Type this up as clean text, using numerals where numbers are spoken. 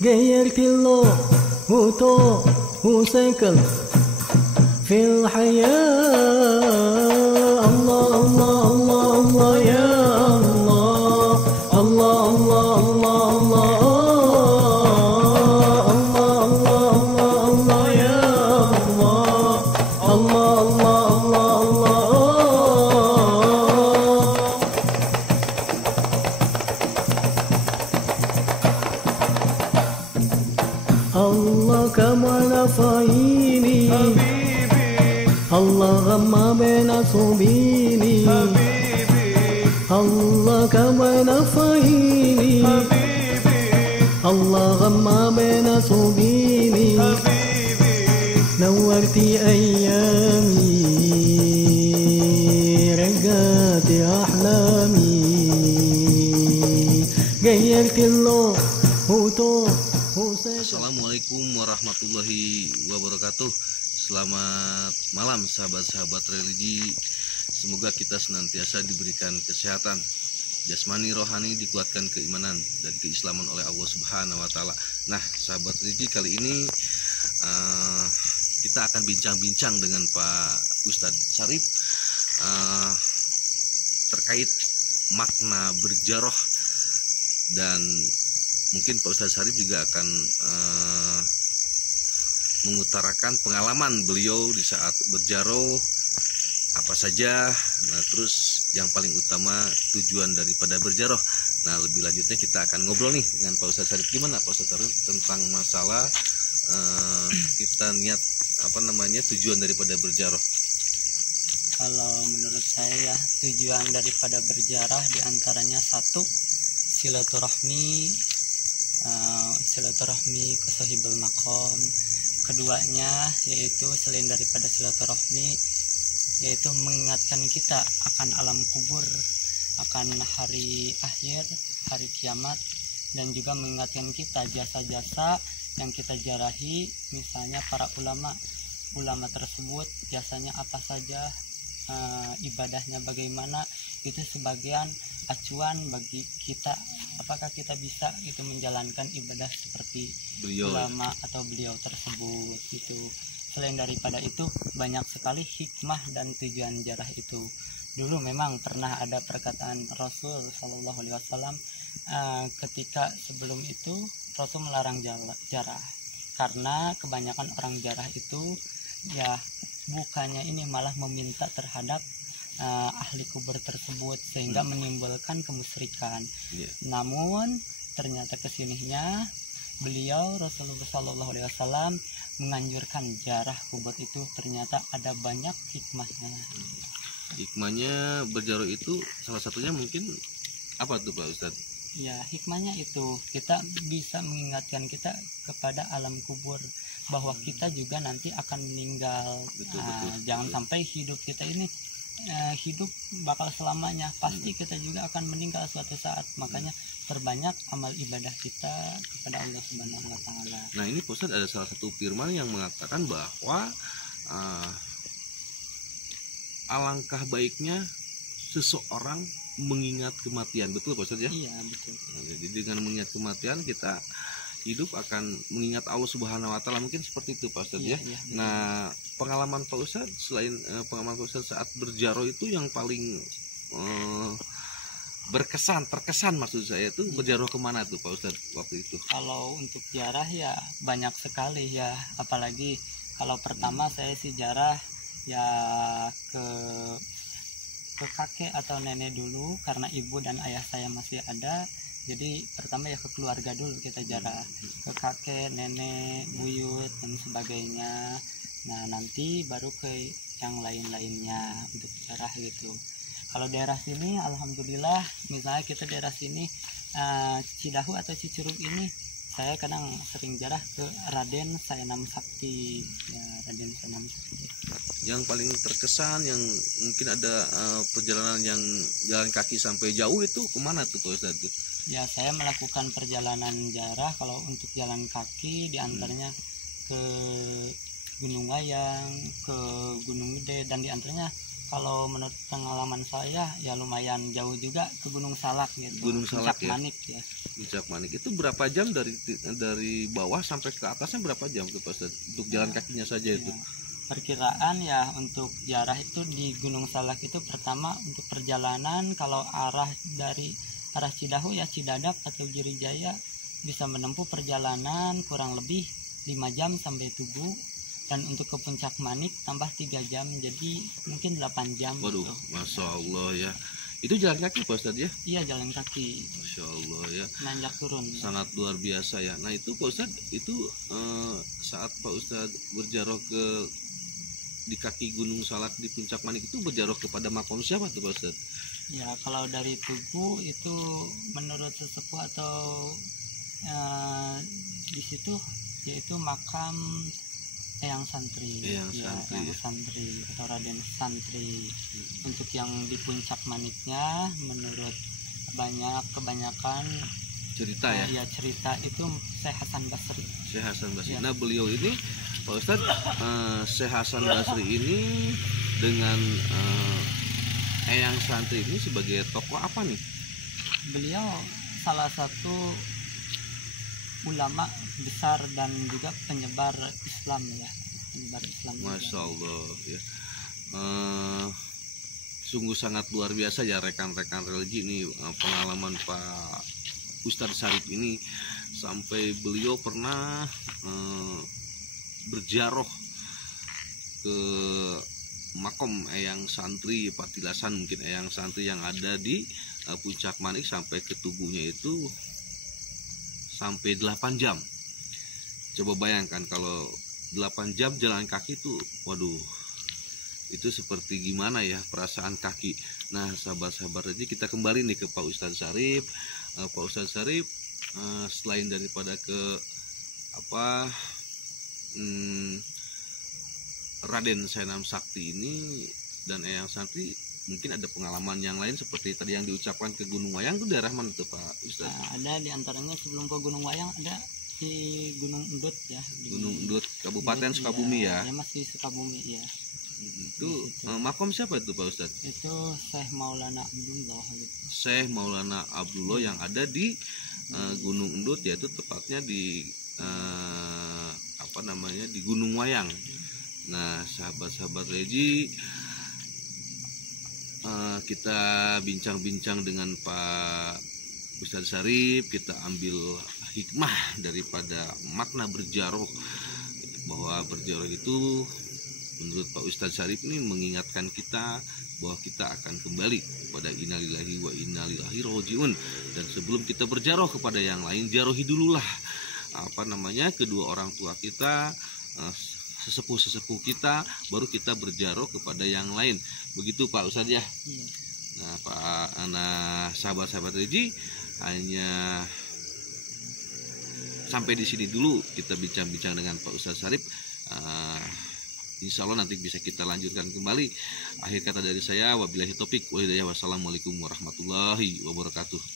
غيرت الله وسكن في الحياة. الله الله الله الله يا الله، الله الله الله الله، الله الله الله يا الله، الله الله الله الله. Allah kamu nafaini Allah ghamma baina subini Allah kamu nafaini Allah ghamma baina subini نورتي أيامي رجعت أحلامي غيرت الله Assalamualaikum warahmatullahi wabarakatuh. Selamat malam sahabat-sahabat religi. Semoga kita senantiasa diberikan kesehatan jasmani, rohani, dikuatkan keimanan dan keislaman oleh Allah Subhanahu wa taala. Nah, sahabat religi, kali ini kita akan bincang-bincang dengan Pak Ustadz Syarif terkait makna berjaroh, dan mungkin Pak Ustadz Syarif juga akan mengutarakan pengalaman beliau di saat berjaroh apa saja. Nah, terus yang paling utama tujuan daripada berjaroh. Nah, lebih lanjutnya kita akan ngobrol nih dengan Pak Ustadz Syarif. Gimana Pak Ustadz Syarif tentang masalah kita niat tujuan daripada berjaroh? Kalau menurut saya tujuan daripada berjarah diantaranya satu, silaturahmi ke sahibul maqam. Keduanya yaitu selain daripada silaturahmi, yaitu mengingatkan kita akan alam kubur, akan hari akhir, hari kiamat, dan juga mengingatkan kita jasa-jasa yang kita jarahi, misalnya para ulama tersebut jasanya apa saja, ibadahnya bagaimana, itu sebagian acuan bagi kita apakah kita bisa itu menjalankan ibadah seperti beliau, ulama atau beliau tersebut. Itu selain daripada itu banyak sekali hikmah dan tujuan jarah itu. Dulu memang pernah ada perkataan Rasul Shallallahu Alaihi Wasallam, ketika sebelum itu Rasul melarang jarah karena kebanyakan orang jarah itu ya bukannya ini malah meminta terhadap ahli kubur tersebut sehingga menimbulkan kemusyrikan. Namun ternyata kesininya beliau Rasulullah Shallallahu Alaihi Wasallam menganjurkan jarah kubur itu ternyata ada banyak hikmahnya. Hikmahnya berjaroh itu salah satunya mungkin apa tuh Pak Ustadz? Ya, hikmahnya itu kita bisa mengingatkan kita kepada alam kubur bahwa kita juga nanti akan meninggal. Betul. Jangan sampai hidup kita ini hidup bakal selamanya, pasti kita juga akan meninggal suatu saat. Makanya perbanyak amal ibadah kita kepada Allah Subhanahu wa taala. Nah, ini Pak Ustadz ada salah satu firman yang mengatakan bahwa alangkah baiknya seseorang mengingat kematian. Betul Pak Ustadz ya? Iya, betul. Nah, jadi dengan mengingat kematian kita hidup akan mengingat Allah Subhanahu wa taala, mungkin seperti itu Pak Ustadz ya. Iya, nah, pengalaman Pak Ustadz selain pengalaman Pak Ustadz saat berjaroh itu yang paling terkesan maksud saya itu berjaroh kemana tuh Pak Ustadz waktu itu? Kalau untuk jarah ya banyak sekali ya, apalagi kalau pertama saya sih jarah ya ke kakek atau nenek dulu karena ibu dan ayah saya masih ada. Jadi pertama ya ke keluarga dulu kita jarah, ke kakek, nenek, buyut dan sebagainya. Nah, nanti baru ke yang lain-lainnya untuk jarah gitu. Kalau daerah sini alhamdulillah, misalnya kita daerah sini Cidahu atau Cicurug ini, saya kadang sering jarah ke Raden Sayanam Sakti ya, Raden Sayanam Sakti. Yang paling terkesan yang mungkin ada perjalanan yang jalan kaki sampai jauh itu kemana tuh Pak Ustadz? Ya, saya melakukan perjalanan jarah kalau untuk jalan kaki diantaranya ke Gunung Wayang, ke Gunung Gede, dan diantaranya Kalau menurut pengalaman saya ya lumayan jauh juga ke Gunung Salak gitu. Gunung Salak Puncak ya? Manik ya. Puncak Manik itu berapa jam dari bawah sampai ke atasnya berapa jam tuh Pak Ustadz? Untuk jalan kakinya saja itu. Ya. Perkiraan ya untuk jarak itu di Gunung Salak itu pertama untuk perjalanan kalau dari arah Cidahu ya Cidadap atau Girijaya bisa menempuh perjalanan kurang lebih 5 jam sampai Tugu, dan untuk ke Puncak Manik tambah 3 jam jadi mungkin 8 jam. Waduh, gitu. Masya Allah ya. Itu jalan kaki Pak Ustadz ya? Iya, jalan kaki, Masya Allah ya. nanjak turun. Sangat luar biasa ya. Nah itu Pak Ustadz itu saat Pak Ustadz berjaroh di kaki Gunung Salak di Puncak Manik itu berjaroh kepada makom siapa tuh Pak Ustadz? Ya kalau dari Tugu itu menurut sesepuh atau di situ yaitu makam Eyang Santri. Eyang Ya, Santri, Eyang ya. Santri atau Raden Santri. Untuk yang di Puncak Maniknya menurut kebanyakan Cerita ya? ya cerita itu Syekh Hasan Basri. Syekh Hasan Basri. Ya. Nah beliau ini Pak Ustadz Syekh Hasan Basri ini dengan Eyang Santri ini sebagai tokoh apa nih? Beliau salah satu ulama besar dan juga penyebar Islam ya, penyebar Islam. Masya Allah ya. Sungguh sangat luar biasa ya rekan-rekan religi ini pengalaman Pak Ustadz Sarip ini, sampai beliau pernah berjaroh ke makom Eyang Santri Patilasan, mungkin Eyang Santri yang ada di Puncak Manik, sampai ke tubuhnya itu sampai 8 jam. Coba bayangkan kalau 8 jam jalan kaki itu, waduh, itu seperti gimana ya perasaan kaki. Nah sahabat-sahabat ini kita kembali nih ke Pak Ustadz Sarip. Pak Ustadz Sarip selain daripada ke Raden Sainam Sakti ini dan Eyang Santri, mungkin ada pengalaman yang lain seperti tadi yang diucapkan ke Gunung Wayang, itu daerah mana tuh Pak Ustadz? Ada di antaranya sebelum ke Gunung Wayang ada di Gunung Endut ya. Gunung Endut, Kabupaten Endut, Sukabumi ya. Ya masih Sukabumi ya. Itu makom siapa itu Pak Ustadz? Itu Syekh Maulana Abdullah gitu. Syekh Maulana Abdullah yang ada di Gunung Endut, yaitu tepatnya di di Gunung Wayang. Nah sahabat-sahabat Regi, kita bincang-bincang dengan Pak Ustadz Sarip, kita ambil hikmah daripada makna berjaroh, bahwa berjaroh itu menurut Pak Ustadz Sarip ini mengingatkan kita bahwa kita akan kembali kepada innalillahi wa inna ilaihi rajiun, dan sebelum kita berjaroh kepada yang lain, jarohi dululah kedua orang tua kita, sesepuh-sesepuh kita, baru kita berjaroh kepada yang lain. Begitu Pak Ustadz ya. Iya. Nah sahabat-sahabat Regi, hanya sampai di sini dulu kita bincang-bincang dengan Pak Ustadz Sarip. Insya Allah nanti bisa kita lanjutkan kembali. Akhir kata dari saya, wabillahi taufik wal hidayah, wassalamualaikum warahmatullahi wabarakatuh.